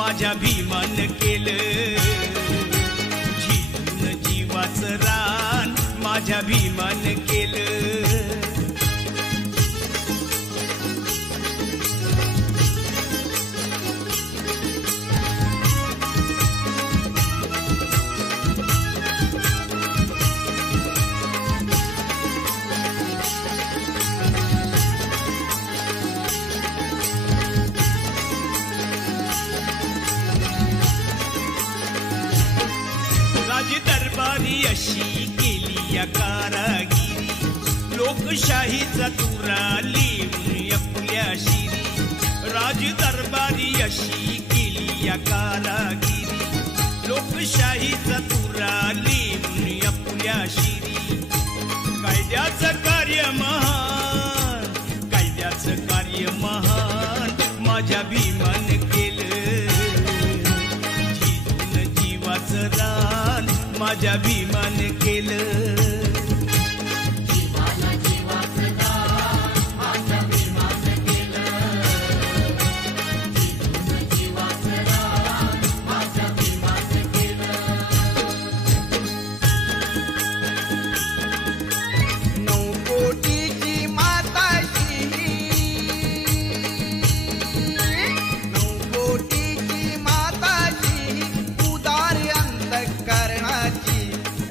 माझ्या भीमान केलं, झिजून जीवाचं रान माझ्या भीमान केलं. दरबारी अशी केली या कारागिरी, लोकशाहीचा तुरा लिहून आपल्या शिरी. राज दरबारी अशी केली या कारागिरी, लोकशाहीचा तुरा लिहून आपल्या शिरी. कायद्याचं कार्य महान, कायद्याचं कार्य महान माझ्या भीमान केलं, झिजून जीवाचं रान माझ्या भीमान केलं.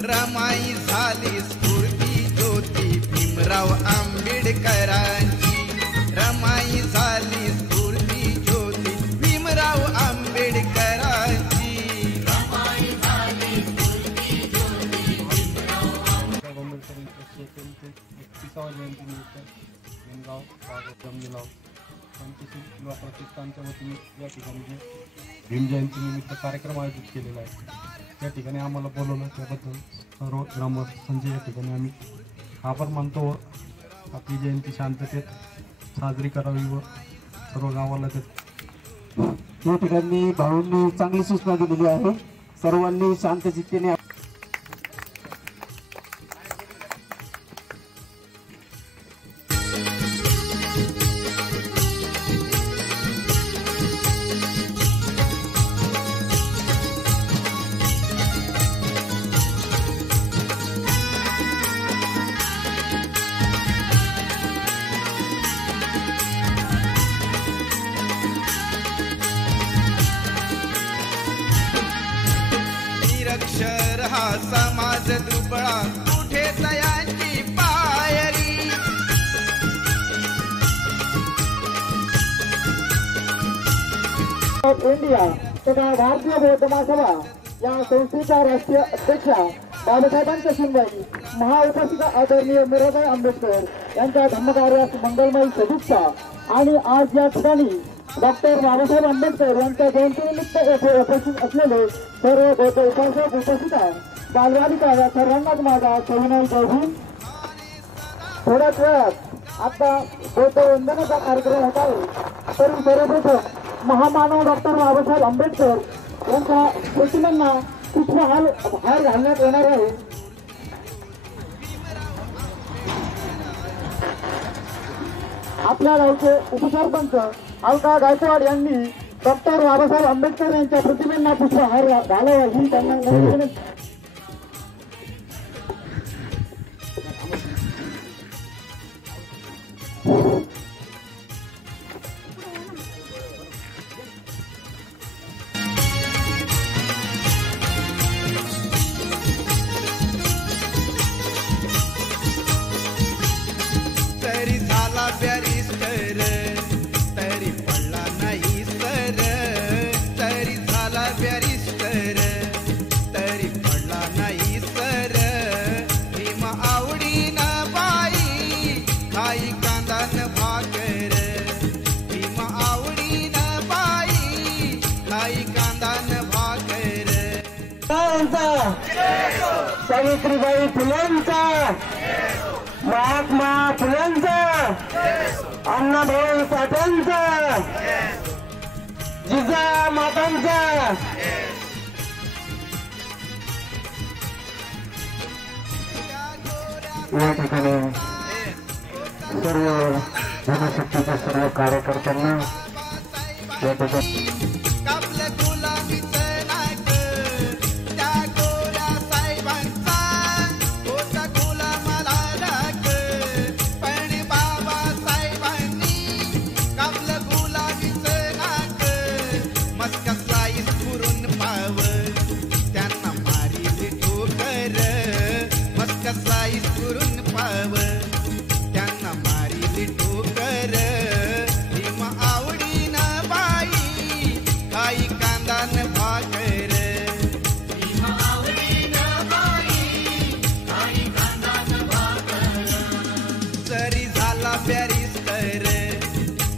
रमाई झाली स्फूर्ती ज्योती भीमराव आंबेडकरांची, रमाई झाली स्फूर्ती ज्योती भीमराव आंबेडकरांची, रमाई झाली स्फूर्ती ज्योती भीमराव आंबेडकरांची. 31वा जयंतीनिमित्त भीमराव जमलेला पंचशील युवा प्रतिष्ठानच्या वतीने या ठिकाणी भीम जयंतीनिमित्त कार्यक्रम आयोजित केलेला आहे. या ठिकाणी आम्हाला बोलवलं त्याबद्दल सर्व ग्रामस्थांचे या ठिकाणी आम्ही आभार मानतो व आपली जयंती शांततेत साजरी करावी व सर्व गावाला या ठिकाणी भाऊंनी चांगली सूचना दिलेली आहे. सर्वांनी शांत चित्तेने निरक्षर हा समाज दुबळा कुठे तयांची पायरी, इंडिया तथा भारतीय बौद्ध महासभा या संस्थेच्या राष्ट्रीय अध्यक्षा बाबासाहेबांच्या सुनबाई महाउपासिका आदरणीय मीराबाई आंबेडकर यांच्या धम्मकार्यास मंगलमयी सदिच्छा. आणि आज या ठिकाणी डॉक्टर बाबासाहेब आंबेडकर यांच्या जयंतीनिमित्त येथे उपस्थित असलेले सर्व बौद्ध उपासक उपासिका बालबालिका या सर्वांनाच माझा सविनय जय भीम. थोड्याच वेळात आता बौद्ध वंदनाचा कार्यक्रम होत आहे, तरी सर्वप्रथम महामानव डॉक्टर बाबासाहेब आंबेडकर यांच्या प्रतिमांना पुष्पहार घालण्यात येणार आहे. आपल्या गावचे उपसरपंच अलका गायकवाड यांनी डॉक्टर बाबासाहेब आंबेडकर यांच्या प्रतिमेंना पुष्पहार घालावा ही त्यांना तरी झाला बॅरिस्टर तरी पडला नाही सर, तरी झाला बॅरिस्टर तरी पडला नाही सर. भीम आवडीनं बाई खाई कांदान भाकर, भीम आवडीनं बाई खाई कांदान भाकर. सावित्रीबाई फुलेंचा, महात्मा फुलेंचा, अण्णाभाऊ साठ्यांचा, जिजामातांचा. या ठिकाणी सर्व जनशक्तीच्या सर्व कार्यकर्त्यांना या ठिकाणी खाई कांदान भाकर जरी झाला बॅरिस्टर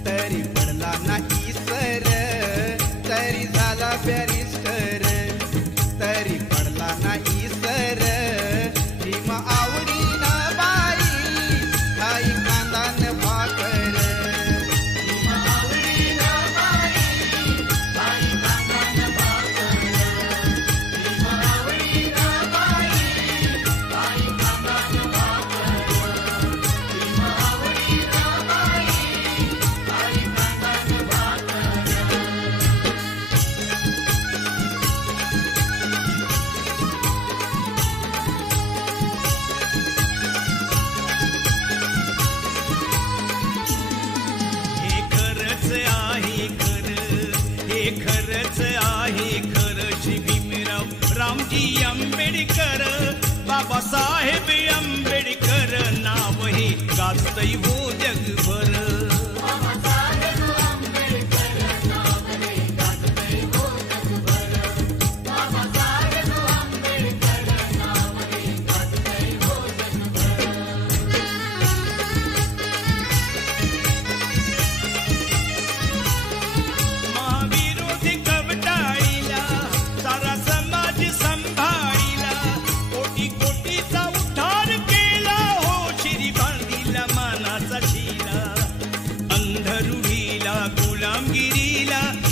तरी पडला नाही सर तरी झाला बॅरिस्टर तरी पडला नाही सर भीमा आवडीन बाई खाई कांदान भाकर खरच आहे खरं श्री भीमराव रामजी आंबेडकर बाबासाहेब आंबेडकर नाव हे गाजतंय हो जगभर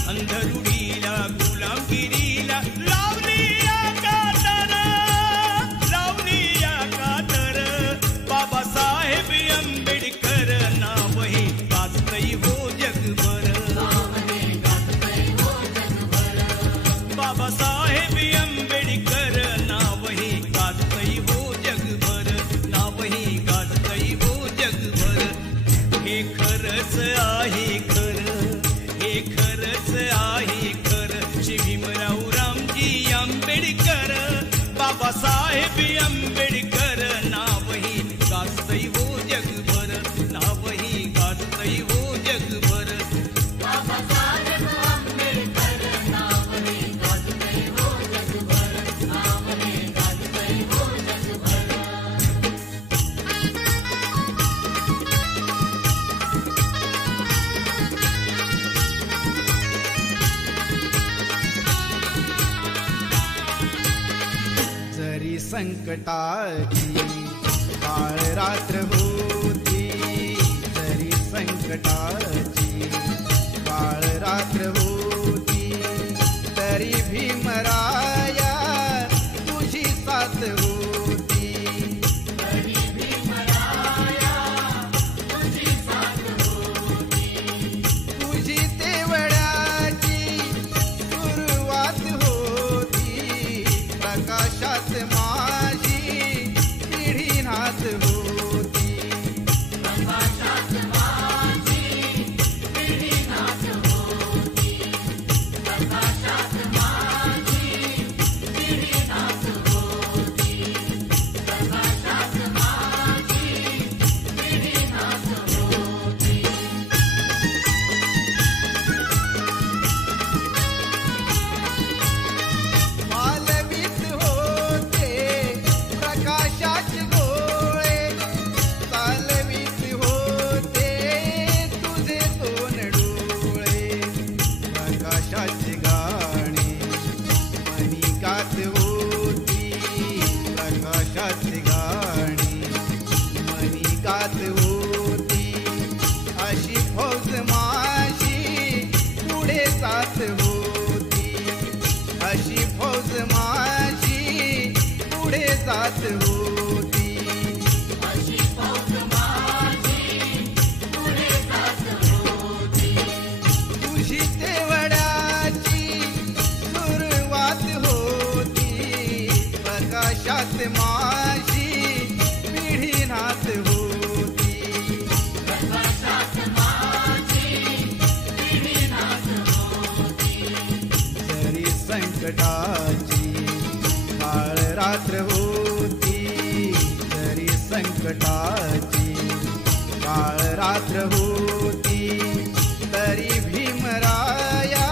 अंधरुडीला गुलामगिरीला लावली या कातर बाबासाहेब आंबेडकर नाव हे गाजतंय हो जगभर बाबासाहेब आंबेडकर नाव हे गाजतंय हो जगभर नाव हे गाजतंय हो जगभर हे खरंच आहे खरं हे खरंच आहे खरं श्री भीमराव रामजी आंबेडकर बाबासाहेब आंबेडकर नाव हे गाजतंय हो जगभर नाव हे गाजतंय हो जगभर बाबासाहेब आंबेडकर नाव हे गाजतंय हो जगभर नाव हे गाजतंय हो जगभर जरी संकटाची काळ रात्र होती जरी संकटाची काळ रात्र होती तरी भीमराया तुझी साथ होती तरी भीमराया तुझी साथ होती तुझी तेवढ्याची सुरुवात होती प्रकाशात माझी पिढी नाथ होती प्रकाशात माझी पिढी नाथ होती प्रकाशात माझी पिढी नाथ होती प्रकाशात माझी पिढी नाथ होती मालवीत होते प्रकाशाचे गोळे चालवीत होते तुझे दोन डोळे प्रकाशाची गाणी मनी गात होती प्रकाशाची गाणी मनी गात होती अशी फौज माझी पुढे जात होती अशी फौज माझी पुढे जात होती अशी फौज माझी पुढे जात होती तुझी तेवढ्याची सुरुवात होती प्रकाशात माझी पिढी नाथ होती प्रकाशात माझी पिढी नाथ होती जरी संकटाची काळ रात्र होती जरी संकटाची काळ रात्र होती तरी भीमराया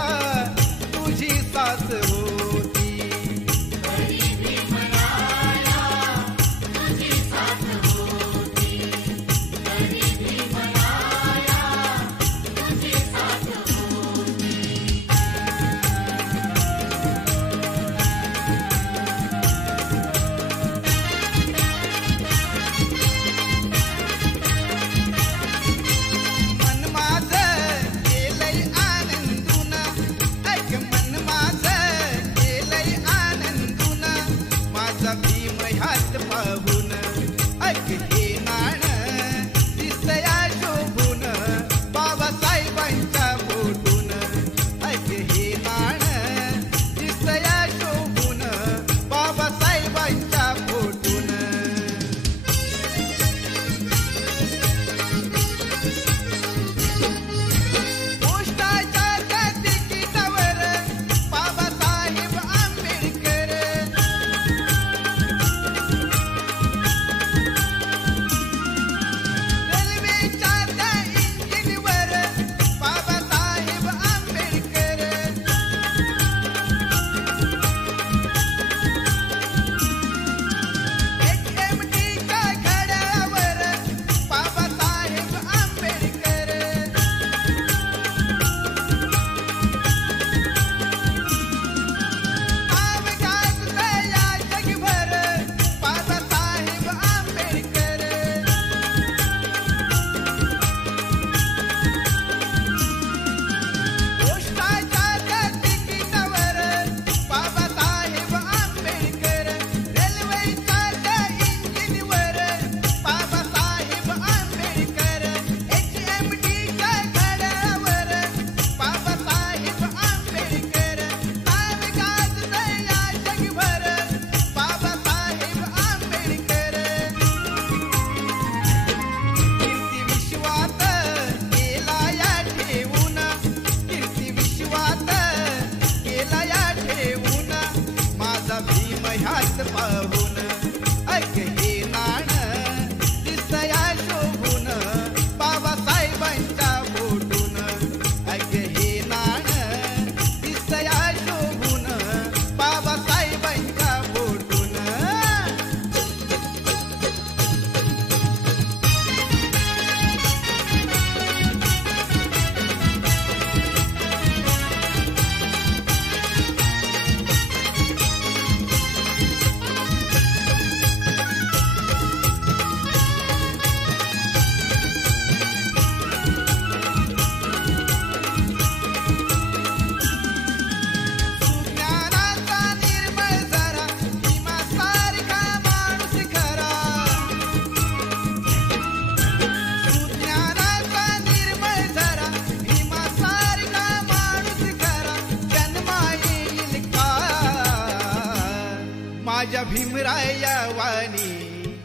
माझ्या भीमराया वाणी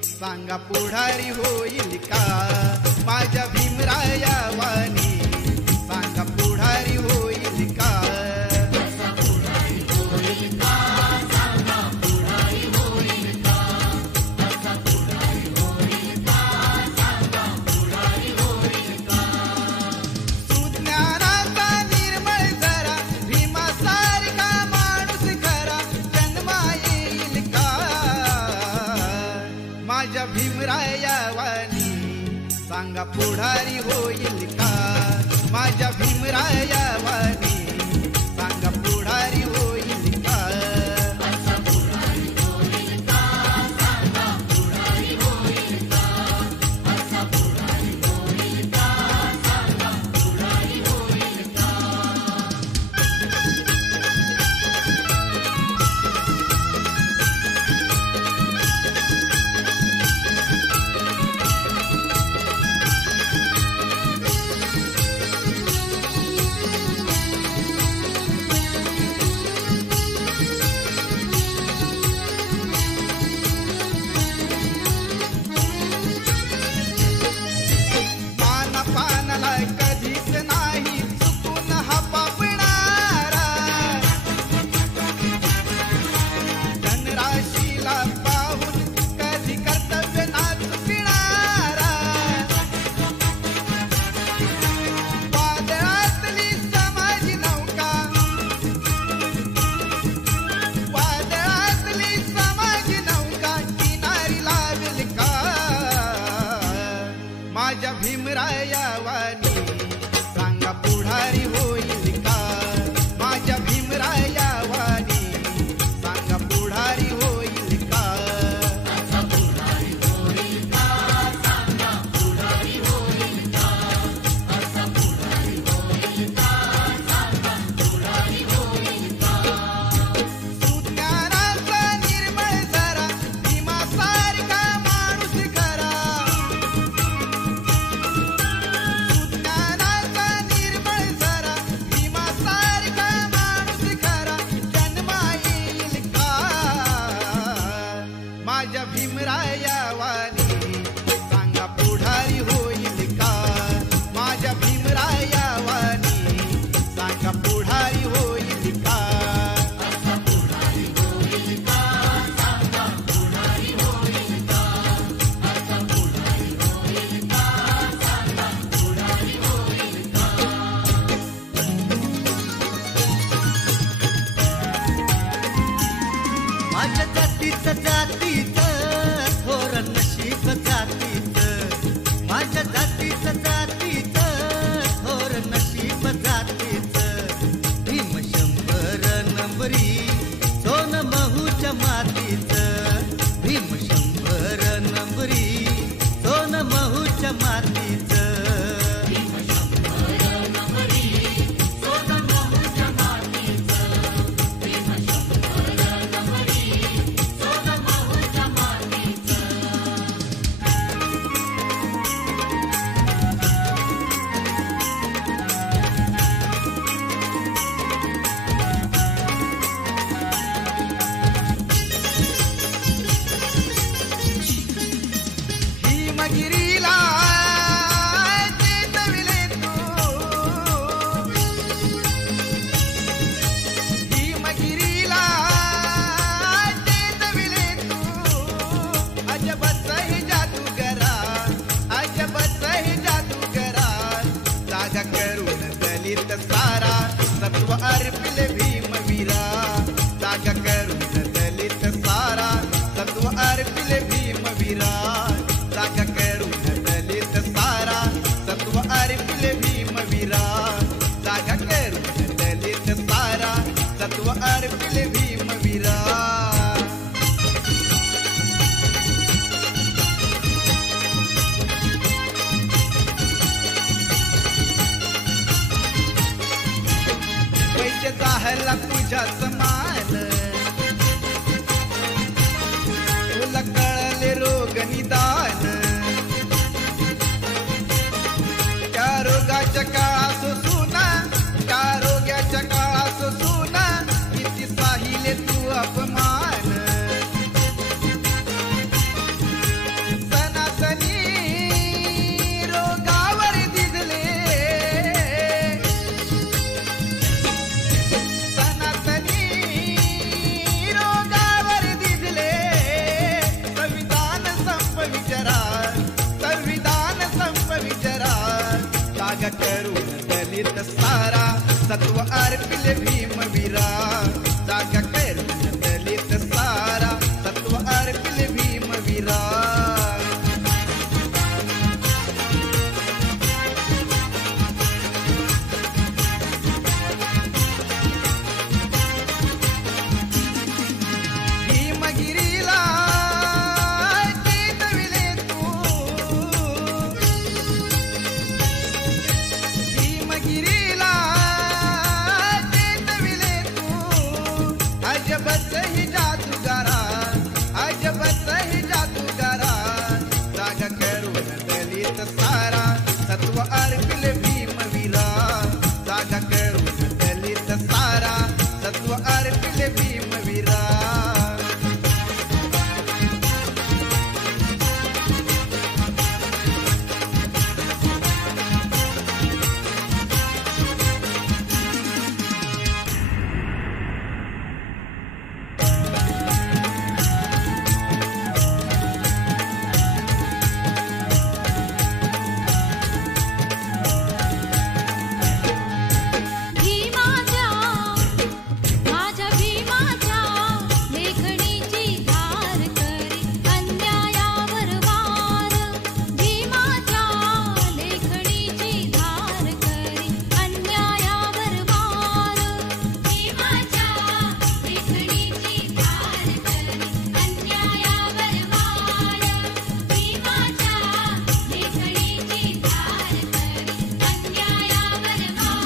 सांगा पुढारी होईल का? माझ्या भीमराया वाणी सांगा पुढारी होईल का? सुज्ञानाचा निर्मळ झरा भीमासारखा माणूस खरा जन्मा येईल का? माझ्या भीमराया वाणी सांगा पुढारी होईल का? माझ्या भीमराया वाणी सांगा पुढारी होईल का? पानाला कधीच नाही चुकून हा पापणारा धनराशीला पाहून कधी कर्तव्य ना चुकणारा वादळातली समाजी नौका वादळातली समाजी नौका किनारी लावेल का? माझ्या भीमराया वाणी सांगा पुढारी होईल का? माझ्या भीमराया वाणी सांगा पुढारी होईल का? सुज्ञानाचा निर्मळ झरा भीमासारखा माणूस खरा सुज्ञानाचा निर्मळ झरा भीमासारखा माणूस खरा जन्मा येईल का? माझ्या भीमराया वाणी सांगा पुढारी होईल का? माझ्या भीमराया वाणी सांगा पुढारी होईल का? माझ्या जातीच जातीच थोर नशीब जातीच माझ्या जातीच जातीच थोर नशीब जातीच भीम 100 नंबरी सोन महूच्या मातीच भीम 100 नंबरी सोन महूच्या मातीच भीमगिरीला चेतविले तू भीमगिरीला चेतविले तू अजबच हे जादूगरा अजबच हे जादूगरा जागा करून दलित सारा सत्व अर्पिले भीमवीरा जागा करून दलित सारा सत्व अर्पिले भीमवीरा जागा करून दलित सारा सत्व अर्पिले भीमवीरा जागा करून दलित सारा सत्व अर्पिले भीमवीरा वैद्य जाहला तुझ्या समान तुला कळले रोग निदान त्या रोगाच्या काळात सुना त्या रोग्याच्या काळात सुना किती साहिले तू अपमान अर्पिले भीमवीरा जागा करून दलित सारा सत्व अर्पिले भीमवीरा भीमगिरीला चेतविले तू भीमगिरीला चेतविले तू अजबच ही जादूगारा अजबच ही जादूगारा जागा करून दलित सारा सत्व अर्पिले भीमवीरा जागा करून दलित सारा सत्व अर्पिले भीमवीरा भीमाच्या माझ्या भीमाच्या लेखणीची धार करी अन्यायावर वार भीमाच्या लेखणीची धार करी अन्यायावर वार भीमाच्या लेखणीची धार करी अन्यायावर वार भीमाच्या लेखणीची धार करी अन्यायावर वार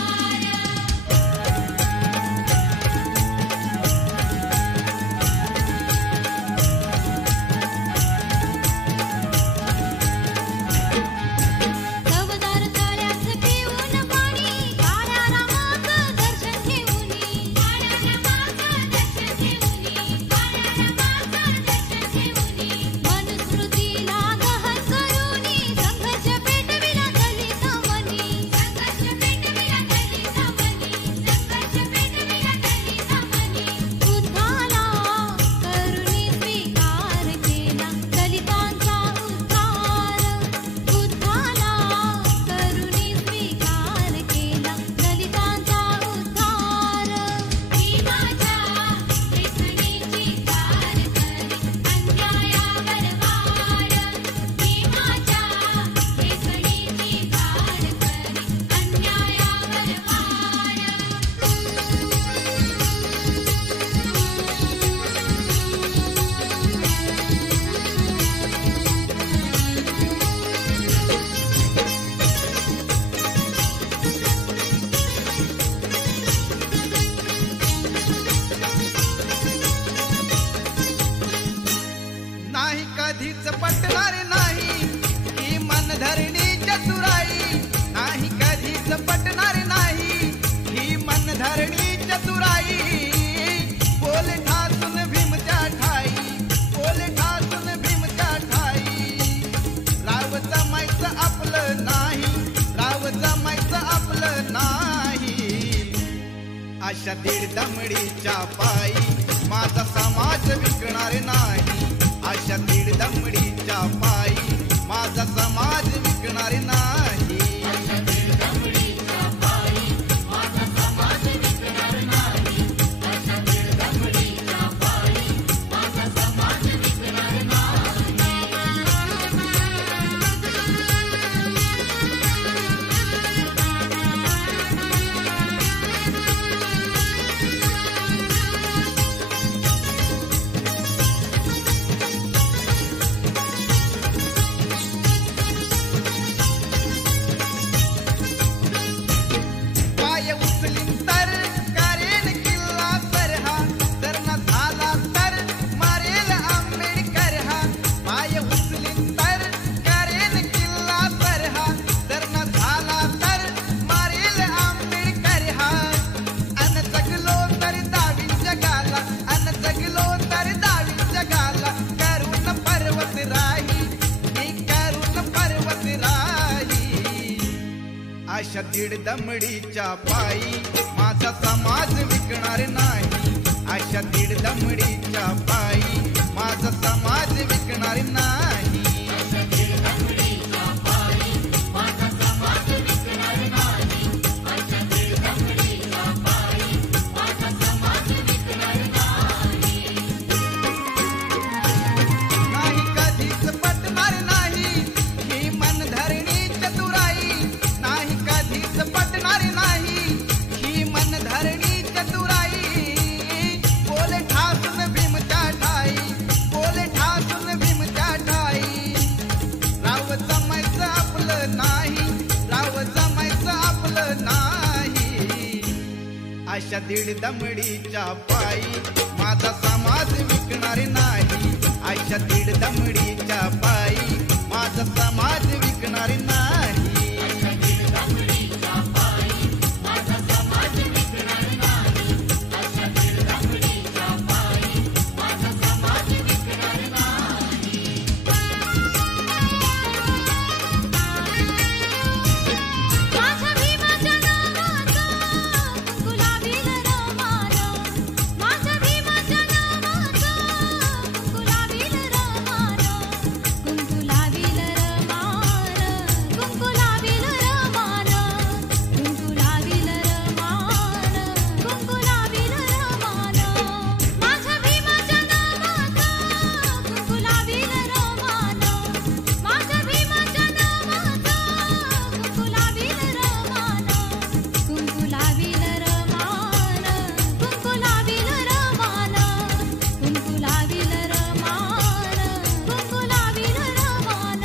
नवदार ताऱ्याच पिऊन पाणी काळ्या रामाचं दर्शन घेऊनी काळ्या रामाचं दर्शन घेऊनी काळ्या रामाचं दर्शन घेऊनी मनुस्मृतीला दहन करूनी संघर्ष पेटविला दलित मनी संघर्ष पेटविला दलित मनी संघर्ष पेटविला दलित मनी बुद्धाला करुणी स्वीकार केला दलितांचा उद्धार बुद्धाला करुणी स्वीकार केला दलितांचा उद्धार भीमाच्या लेखणीची धार करी अन्यायावर वार भीमाच्या लेखणीची धार करी अन्यायावर नाही कधीच पटणार नाही ही मनधरणी चतुराई नाही कधीच पटणार नाही ही मनधरणी चतुराई बोल ठासून भीमच्या ठाई बोल ठासून भीमच्या ठाई राव जमायचं आपलं नाही राव जमायचं आपलं नाही अशा दीड दमडीच्या पायी माझा समाज विकणार नाही अशा दीड दमडीच्या पायी माझा समाज विकणार नाही पाय उचलीन तर करेन किल्ला सरहा जर न झाला तर मारेल आंबेडकर हा पाय उचलीन तर करेन किल्ला सरहा जर न झाला तर मारेल आंबेडकर हा अन जगलो तर दावीन जगाला अन जगलो तर दावीन जगाला करून पर्वत राही मी करून पर्वत राही अशा दीड दमडीच्या पायी माझा समाज विकणार नाही अशा दीड दमडीच्या पायी माझा समाज विकणार नाही वार आईच्या दीड दमडीच्या पायी माझा समाज विकणार नाही. आईच्या दीड दमडीच्या पायी माझा समाज विकणार नाही. माझ्या भीमाच्या नावाचं गुलाबील रमान, माझ्या भीमाच्या नावाचं गुलाबील रमान, कुंकुलाबील रमान, कुंकुलाबील रमान, कुंकुलाबील रमान, कुंकुलाबील रमान. माझ्या भीमाच्या नावाचं कुंकुलाबील रमान, माझ्या भीमाच्या नावाचं कुंकुलाबील रमान, कुंकुलाबील रमान, कुंकुलाबील रमान, कुंकुलाबील रमान, कुंकुलाबील रमान.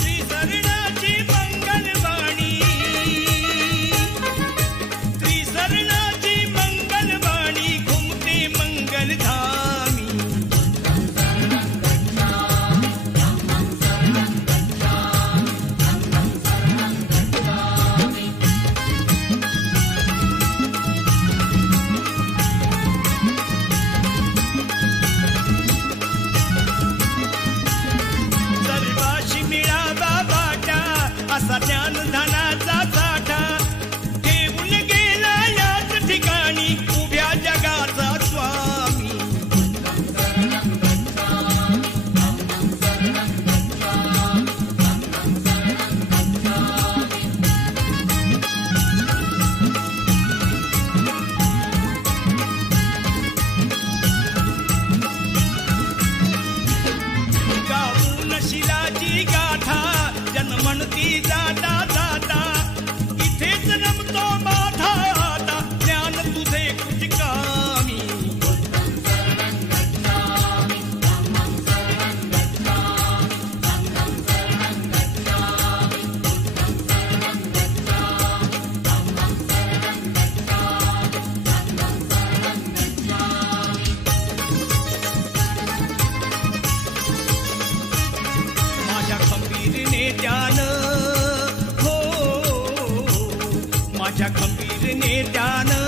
त्रिसरणाची मंगलवाणी, त्रिसरणाची मंगलवाणी घुमते मंगलधामी. सर्वाशी मिळावा वाटा असा ज्ञानधनाचा साठा ठेवून गेला याच ठिकाणी उभ्या जगाचा स्वामी. गाऊन शिलाची गाथा जन्मणती जाता जाता इथेच रमतो माझा आता ज्ञान तुझे कुचकामी. माझ्या खंबीर नेत्यानं हो, माझ्या खंबीर नेत्यानं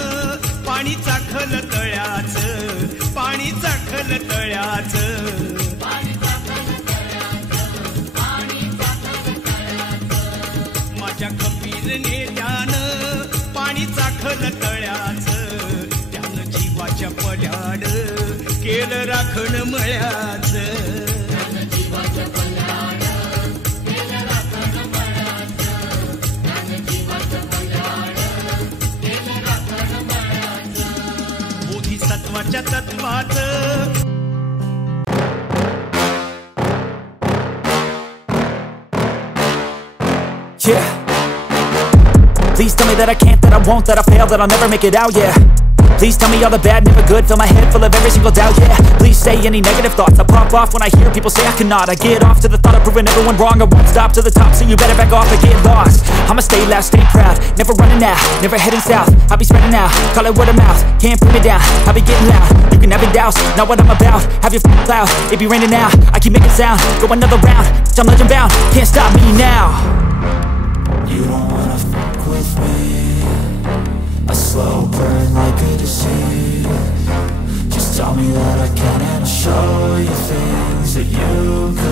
पाणी चाखल तळ्याचं, पाणी चाखल तळ्याचं. माझ्या खंबीर नेत्यानं पाणी चाखल तळ्याचं, त्यानं जीवाच्या पल्याड केलं राखण मळ्याचं. बोधिसत्वाच्या तत्वाचं Yeah. Please tell me that I can't, that I won't, that I fail, that I'll never make it out, yeah. Please tell me all the bad, never good, fill my head full of every single doubt, yeah. Please say any negative thoughts, I pop off when I hear people say I cannot. I get off to the thought of proving everyone wrong, I won't stop to the top, so you better back off or get lost. I'ma stay loud, stay proud, never running out, never heading south. I'll be spreading out, call it word of mouth, can't put me down, I'll be getting loud. You can have your doubts, not what I'm about, have your cloud, it be raining now. I keep making sound, go another round, I'm legend bound, can't stop me now. You don't wanna fuck with me. A slow burn like a disease. Just tell me that I can and I'll show you things that you could